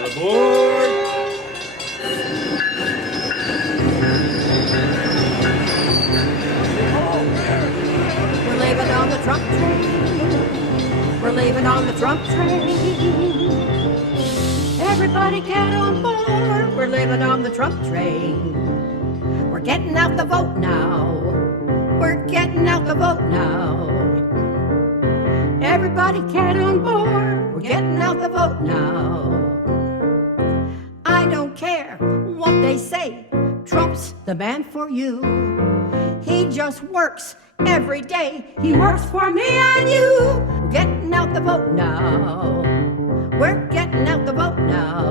All aboard! We're leaving on the Trump train. We're leaving on the Trump train. Everybody get on board. We're leaving on the Trump train. We're getting out the vote now. We're getting out the vote now. Everybody get on board. We're getting out the vote now. I don't care what they say. Trump's the man for you. He just works every day. He works for me and you. We're getting out the vote now. We're getting out the vote now.